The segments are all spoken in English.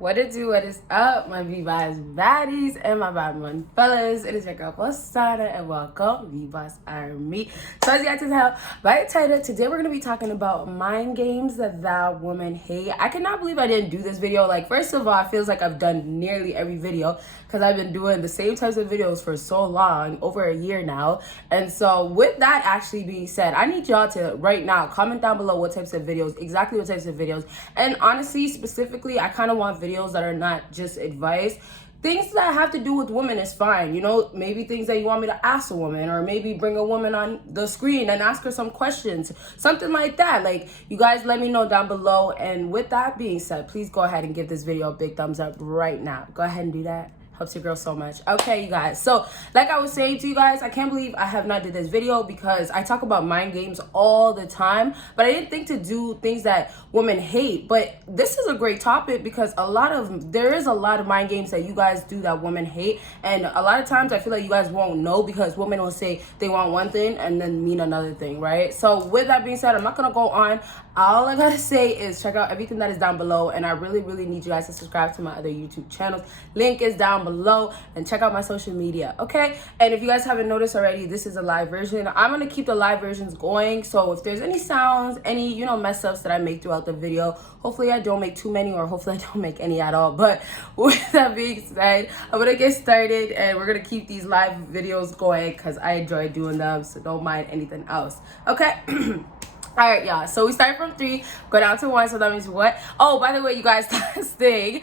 What it do, what is up, my BBossBaddies and my bad one fellas? It is your girl Bosana and welcome BBossArmy. So as you guys can tell by the title, today we're gonna be talking about mind games that women hate. I cannot believe I didn't do this video. Like, first of all, it feels like I've done nearly every video because I've been doing the same types of videos for so long, over a year now. And so with that actually being said, I need y'all to right now comment down below what types of videos, exactly what types of videos. And honestly, specifically, I kind of want videos that are not just advice. Things that have to do with women is fine, you know, maybe things that you want me to ask a woman, or maybe bring a woman on the screen and ask her some questions, something like that. Like, you guys let me know down below. And with that being said, please go ahead and give this video a big thumbs up right now. Go ahead and do that. Helps your girl so much. Okay, you guys, so like I was saying to you guys, I can't believe I have not did this video because I talk about mind games all the time, but I didn't think to do things that women hate. But this is a great topic because there is a lot of mind games that you guys do that women hate, and a lot of times I feel like you guys won't know because women will say they want one thing and then mean another thing, right? So with that being said, I'm not gonna go on. All I gotta say is check out everything that is down below, and I really need you guys to subscribe to my other YouTube channels. Link is down below, and check out my social media, okay? And if you guys haven't noticed already, this is a live version. I'm gonna keep the live versions going, so if there's any sounds, any, you know, mess ups that I make throughout the video, hopefully I don't make too many, or hopefully I don't make any at all. But with that being said, I'm gonna get started, and we're gonna keep these live videos going because I enjoy doing them, so don't mind anything else, okay? All right, y'all, so we start from 3, go down to 1, so that means what? Oh, by the way, you guys, this thing,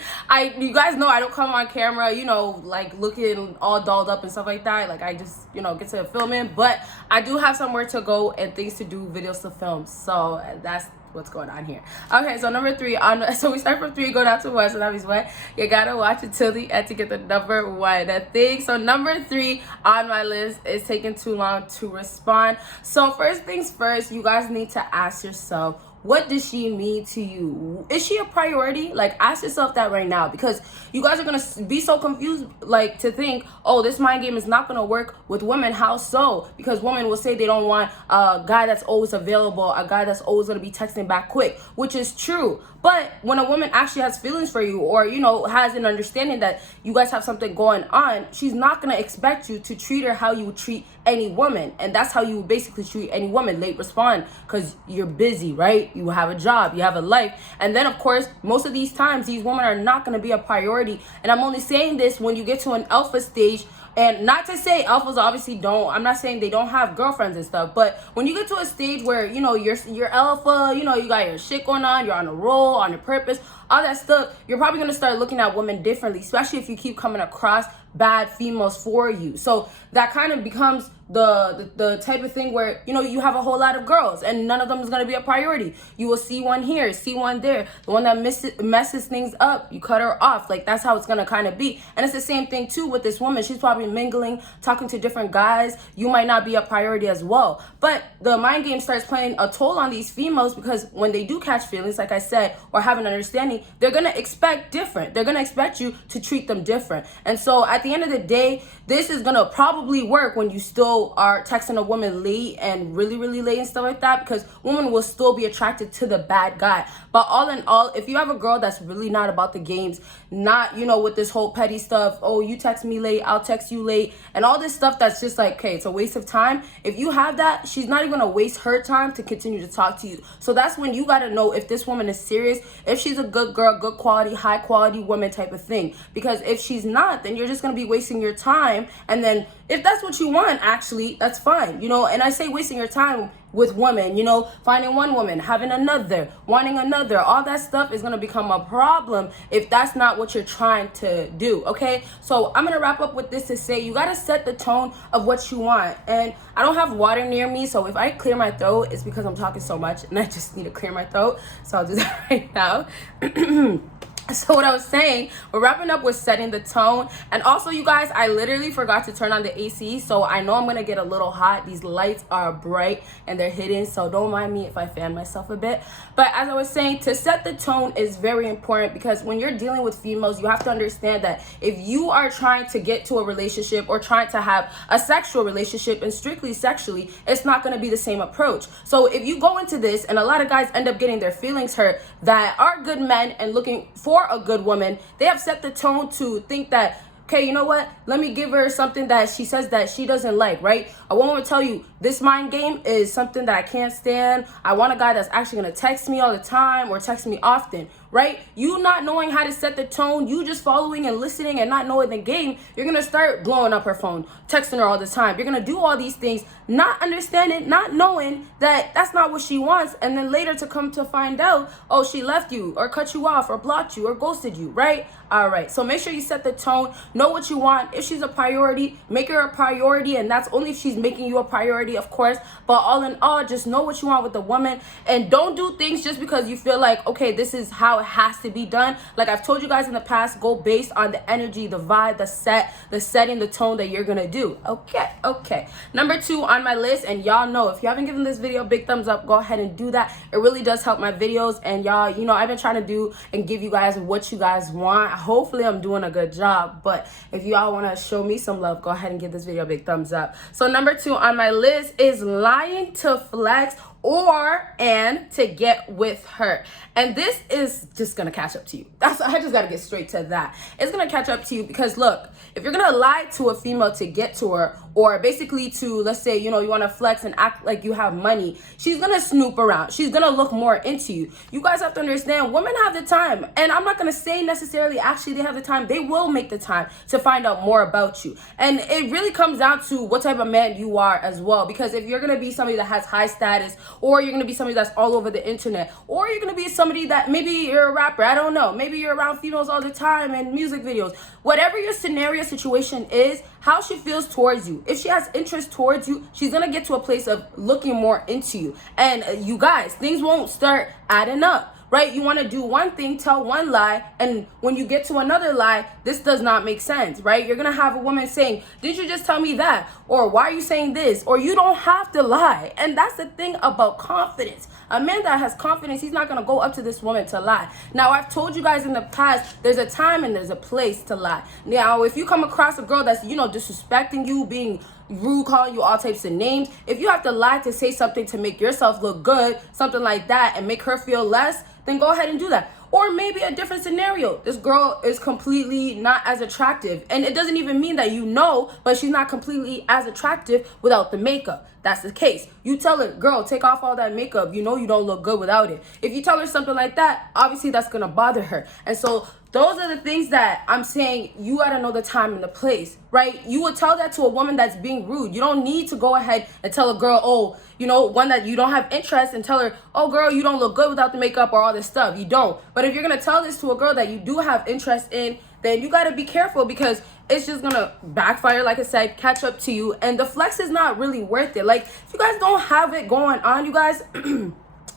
you guys know I don't come on camera, you know, like looking all dolled up and stuff like that. Like, I just, you know, get to filming, but I do have somewhere to go and things to do, videos to film, so that's what's going on here. Okay, so number 3 so we start from 3, go down to 1, so that means what? You gotta watch it till the end to get the number 1 thing. So number 3 on my list is taking too long to respond. So first things first, you guys need to ask yourself, what does she mean to you? Is she a priority? Like, ask yourself that right now, because you guys are gonna be so confused, like, to think, oh, this mind game is not gonna work with women. How so? Because women will say they don't want a guy that's always available, a guy that's always gonna be texting back quick, which is true. But when a woman actually has feelings for you, or, you know, has an understanding that you guys have something going on, she's not gonna expect you to treat her how you would treat any woman. And that's how you would basically treat any woman, late respond, because you're busy, right? You have a job, you have a life. And then, of course, most of these times, these women are not gonna be a priority. And I'm only saying this when you get to an alpha stage. And not to say alphas obviously don't, I'm not saying they don't have girlfriends and stuff, but when you get to a stage where, you know, you're alpha, you know, you got your shit going on, you're on a roll, on a purpose, all that stuff, you're probably going to start looking at women differently, especially if you keep coming across bad females for you. So that kind of becomes the type of thing where, you know, you have a whole lot of girls and none of them is going to be a priority. You will see one here, see one there. The one that messes things up, you cut her off. Like, that's how it's going to kind of be. And it's the same thing too with this woman. She's probably mingling, talking to different guys. You might not be a priority as well. But the mind game starts playing a toll on these females, because when they do catch feelings, like I said, or have an understanding, they're going to expect different. They're going to expect you to treat them different. And so at the end of the day, this is going to probably work when you still are texting a woman late and really late and stuff like that, because women will still be attracted to the bad guy. But all in all, if you have a girl that's really not about the games, not, you know, with this whole petty stuff, oh, you text me late, I'll text you late, and all this stuff that's just like, okay, it's a waste of time. If you have that, she's not even gonna waste her time to continue to talk to you. So that's when you gotta know if this woman is serious, if she's a good girl, good quality, high quality woman type of thing. Because if she's not, then you're just gonna be wasting your time. And then if that's what you want, actually, that's fine, you know. And I say wasting your time with women, you know, finding one woman, having another, wanting another, all that stuff is going to become a problem if that's not what you're trying to do, okay? So I'm going to wrap up with this to say, you got to set the tone of what you want. And I don't have water near me, so if I clear my throat, it's because I'm talking so much and I just need to clear my throat. So I'll do that right now. So what I was saying, we're wrapping up with setting the tone. And also, you guys, I literally forgot to turn on the AC, so I know I'm gonna get a little hot. These lights are bright and they're hidden, so don't mind me if I fan myself a bit. But as I was saying, to set the tone is very important, because when you're dealing with females, you have to understand that if you are trying to get to a relationship or trying to have a sexual relationship, and strictly sexually, it's not gonna be the same approach. So if you go into this, and a lot of guys end up getting their feelings hurt that are good men and looking for or a good woman, they have set the tone to think that, okay, you know what? Let me give her something that she says that she doesn't like, right? A woman will tell you, this mind game is something that I can't stand. I want a guy that's actually gonna text me all the time or text me often, right? You not knowing how to set the tone, you just following and listening and not knowing the game, you're gonna start blowing up her phone, texting her all the time. You're gonna do all these things, not understanding, not knowing that that's not what she wants, and then later to come to find out, oh, she left you or cut you off or blocked you or ghosted you, right? All right, so make sure you set the tone, know what you want. If she's a priority, make her a priority, and that's only if she's making you a priority, of course. But all in all, just know what you want with the woman, and don't do things just because you feel like, okay, this is how it has to be done. Like I've told you guys in the past, go based on the energy, the vibe, the setting, the tone that you're gonna do. Okay. Number 2 on my list, and y'all know, if you haven't given this video a big thumbs up, go ahead and do that. It really does help my videos, and y'all, you know, I've been trying to do and give you guys what you guys want. Hopefully I'm doing a good job, but if y'all want to show me some love, go ahead and give this video a big thumbs up. So number 2 on my list is lying to flex and to get with her. And this is just gonna catch up to you. I just gotta get straight to that. It's gonna catch up to you because look, if you're gonna lie to a female to get to her, or basically to, let's say, you know, you want to flex and act like you have money, she's gonna snoop around, she's gonna look more into you. You guys have to understand, women have the time, and I'm not gonna say necessarily actually they have the time, they will make the time to find out more about you. And it really comes down to what type of man you are as well, because if you're gonna be somebody that has high status, or you're gonna be somebody that's all over the internet, or you're gonna be somebody that maybe you're a rapper, I don't know, maybe you're around females all the time and music videos, whatever your scenario situation is, how she feels towards you. If she has interest towards you, she's gonna get to a place of looking more into you. And you guys, things won't start adding up, right? You want to do one thing, tell one lie, and when you get to another lie, this does not make sense, right? You're gonna have a woman saying, didn't you just tell me that? Or why are you saying this? Or you don't have to lie. And that's the thing about confidence. A man that has confidence, he's not gonna go up to this woman to lie. Now, I've told you guys in the past, there's a time and there's a place to lie. Now, if you come across a girl that's, you know, disrespecting you, being rude, calling you all types of names, if you have to lie to say something to make yourself look good, something like that, and make her feel less, then go ahead and do that. Or maybe a different scenario. This girl is completely not as attractive. And it doesn't even mean that you know, but she's not completely as attractive without the makeup. That's the case. You tell her, girl, take off all that makeup. You know you don't look good without it. If you tell her something like that, obviously that's going to bother her. And so those are the things that I'm saying you got to know the time and the place, right? You would tell that to a woman that's being rude. You don't need to go ahead and tell a girl, oh, you know, one that you don't have interest, and tell her, oh, girl, you don't look good without the makeup or all this stuff. You don't. But if you're going to tell this to a girl that you do have interest in, then you got to be careful, because it's just going to backfire, like I said, catch up to you. And the flex is not really worth it. Like, if you guys don't have it going on, you guys...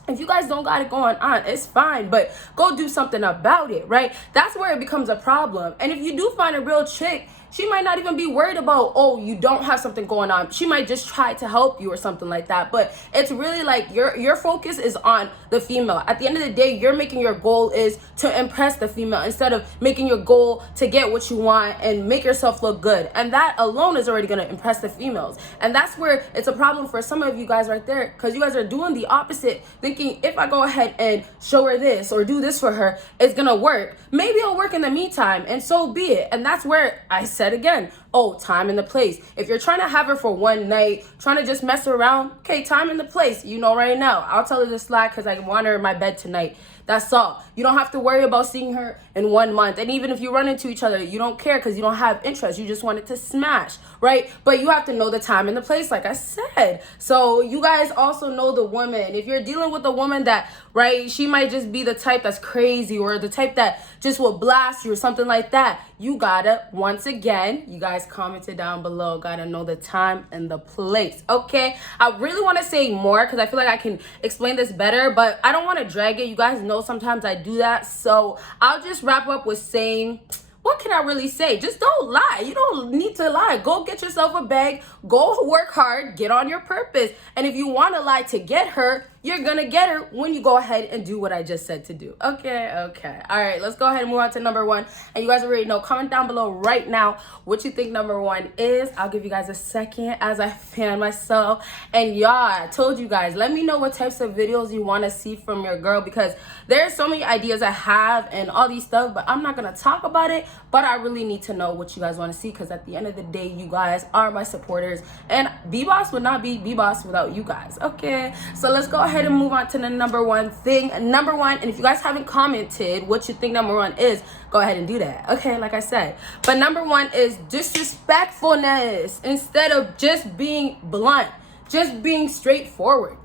If you guys don't got it going on, it's fine, but go do something about it, right? That's where it becomes a problem. And if you do find a real chick, she might not even be worried about, oh, you don't have something going on. She might just try to help you or something like that. But it's really like your focus is on the female. At the end of the day, you're making your goal is to impress the female instead of making your goal to get what you want and make yourself look good. And that alone is already going to impress the females. And that's where it's a problem for some of you guys right there, because you guys are doing the opposite, thinking if I go ahead and show her this or do this for her, it's going to work. Maybe it'll work in the meantime, and so be it. And that's where I said again, oh, time and the place. If you're trying to have her for one night, trying to just mess around, okay, time and the place. You know right now, I'll tell her to slide because I want her in my bed tonight. That's all. You don't have to worry about seeing her in 1 month. And even if you run into each other, you don't care because you don't have interest. You just want it to smash, right? But you have to know the time and the place, like I said. So you guys also know the woman. If you're dealing with a woman that, right, she might just be the type that's crazy or the type that just will blast you or something like that, you gotta, once again, you guys commented down below, gotta know the time and the place, okay? I really want to say more because I feel like I can explain this better, but I don't want to drag it. You guys know sometimes I do that, so I'll just wrap up with saying, what can I really say? Just don't lie. You don't need to lie. Go get yourself a bag. Go work hard. Get on your purpose. And if you want to lie to get her, you're gonna get her when you go ahead and do what I just said to do. Okay. All right, let's go ahead and move on to number one. And you guys already know, comment down below right now what you think number one is. I'll give you guys a second as I fan myself. And y'all, I told you guys, let me know what types of videos you want to see from your girl, because there's so many ideas I have and all these stuff, but I'm not gonna talk about it. But I really need to know what you guys want to see, because at the end of the day, you guys are my supporters, and BBoss would not be BBoss without you guys. Okay, so let's go ahead and move on to the number one thing. Number one, and if you guys haven't commented what you think number one is, go ahead and do that. Okay, like I said. But number one is disrespectfulness. Instead of just being blunt, just being straightforward.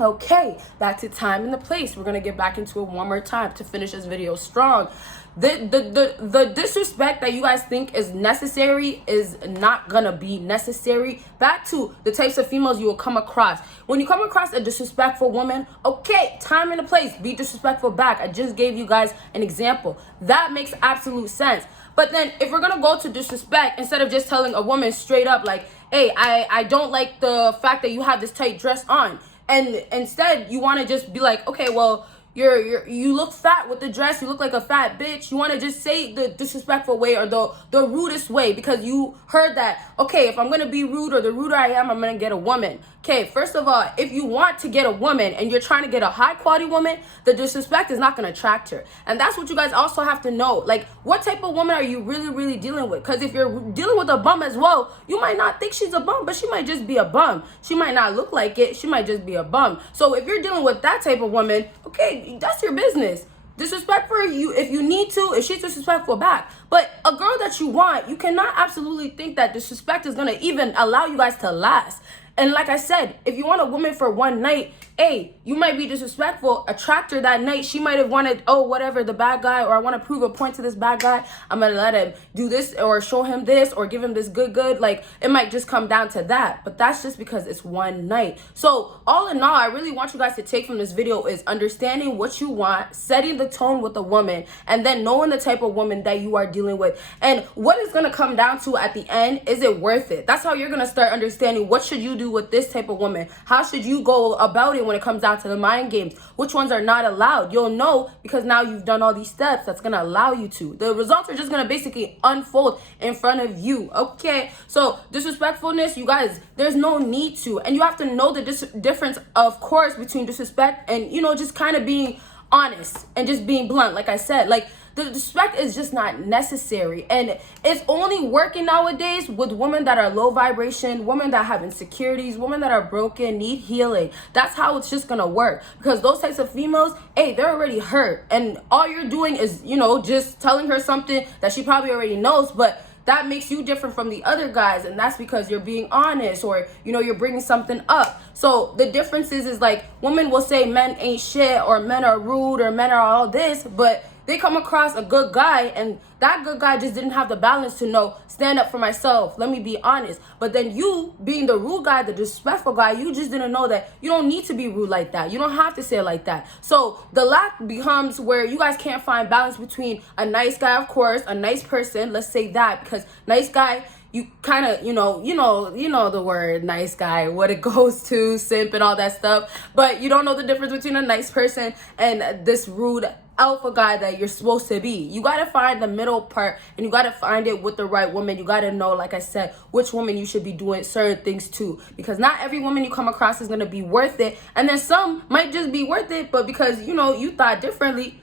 Okay, back to time and the place. We're gonna get back into it one more time to finish this video strong. The disrespect that you guys think is necessary is not gonna be necessary. Back to the types of females you will come across. When you come across a disrespectful woman, okay, time and a place, be disrespectful back. I just gave you guys an example. That makes absolute sense. But then if we're gonna go to disrespect, instead of just telling a woman straight up like, hey, I don't like the fact that you have this tight dress on, and instead you want to just be like, okay, well, you look fat with the dress, you look like a fat bitch. You want to just say the disrespectful way or the rudest way, because you heard that, okay, if I'm going to be rude, or the ruder I am, I'm going to get a woman. Okay, first of all, if you want to get a woman and you're trying to get a high quality woman, the disrespect is not going to attract her. And that's what you guys also have to know. Like, what type of woman are you really dealing with? Because if you're dealing with a bum as well, you might not think she's a bum, but she might just be a bum. She might not look like it. She might just be a bum. So if you're dealing with that type of woman, okay, that's your business. Disrespect for you if you need to, if she's disrespectful back. But a girl that you want, you cannot absolutely think that disrespect is going to even allow you guys to last. And like I said, if you want a woman for one night, hey, you might be disrespectful, attract her that night. She might have wanted, oh, whatever, the bad guy, or I want to prove a point to this bad guy. I'm going to let him do this, or show him this, or give him this good. Like, it might just come down to that. But that's just because it's one night. So all in all, I really want you guys to take from this video is understanding what you want, setting the tone with the woman, and then knowing the type of woman that you are dealing with. And what it's going to come down to at the end, is it worth it? That's how you're going to start understanding what should you do with this type of woman. How should you go about it when it comes down to the mind games? Which ones are not allowed? You'll know, because now you've done all these steps that's going to allow you to. The results are just going to basically unfold in front of you. Okay, so disrespectfulness, you guys, there's no need to. And you have to know the difference, of course, between disrespect and, you know, just kind of being honest and just being blunt. Like I said, like, the disrespect is just not necessary, and it's only working nowadays with women that are low vibration, women that have insecurities, women that are broken, need healing. That's how it's just gonna work, because those types of females, hey, they're already hurt, and all you're doing is, you know, just telling her something that she probably already knows, but that makes you different from the other guys, and that's because you're being honest, or, you know, you're bringing something up. So the difference is like, women will say men ain't shit, or men are rude, or men are all this, but they come across a good guy, and that good guy just didn't have the balance to know, stand up for myself, let me be honest. But then you, being the rude guy, the disrespectful guy, you just didn't know that you don't need to be rude like that. You don't have to say it like that. So the lack becomes where you guys can't find balance between a nice guy, of course, a nice person, let's say that, because nice guy, you kind of, you know the word nice guy, what it goes to, simp and all that stuff. But you don't know the difference between a nice person and this rude alpha guy that you're supposed to be. You got to find the middle part, and you got to find it with the right woman. You got to know, like I said, which woman you should be doing certain things to, because not every woman you come across is going to be worth it. And then some might just be worth it, but because, you know, you thought differently,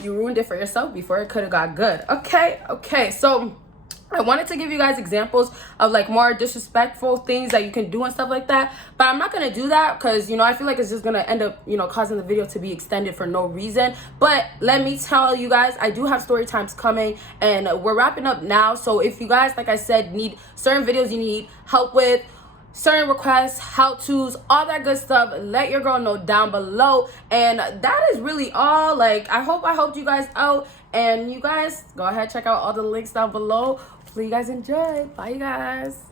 you ruined it for yourself before it could have got good. Okay, so I wanted to give you guys examples of like more disrespectful things that you can do and stuff like that, but I'm not going to do that because, you know, I feel like it's just going to end up, you know, causing the video to be extended for no reason. But let me tell you guys, I do have story times coming, and we're wrapping up now. So if you guys, like I said, need certain videos you need help with, certain requests, how-tos, all that good stuff, let your girl know down below. And that is really all. Like, I helped you guys out, and you guys go ahead, check out all the links down below. Hopefully you guys enjoy. Bye, you guys.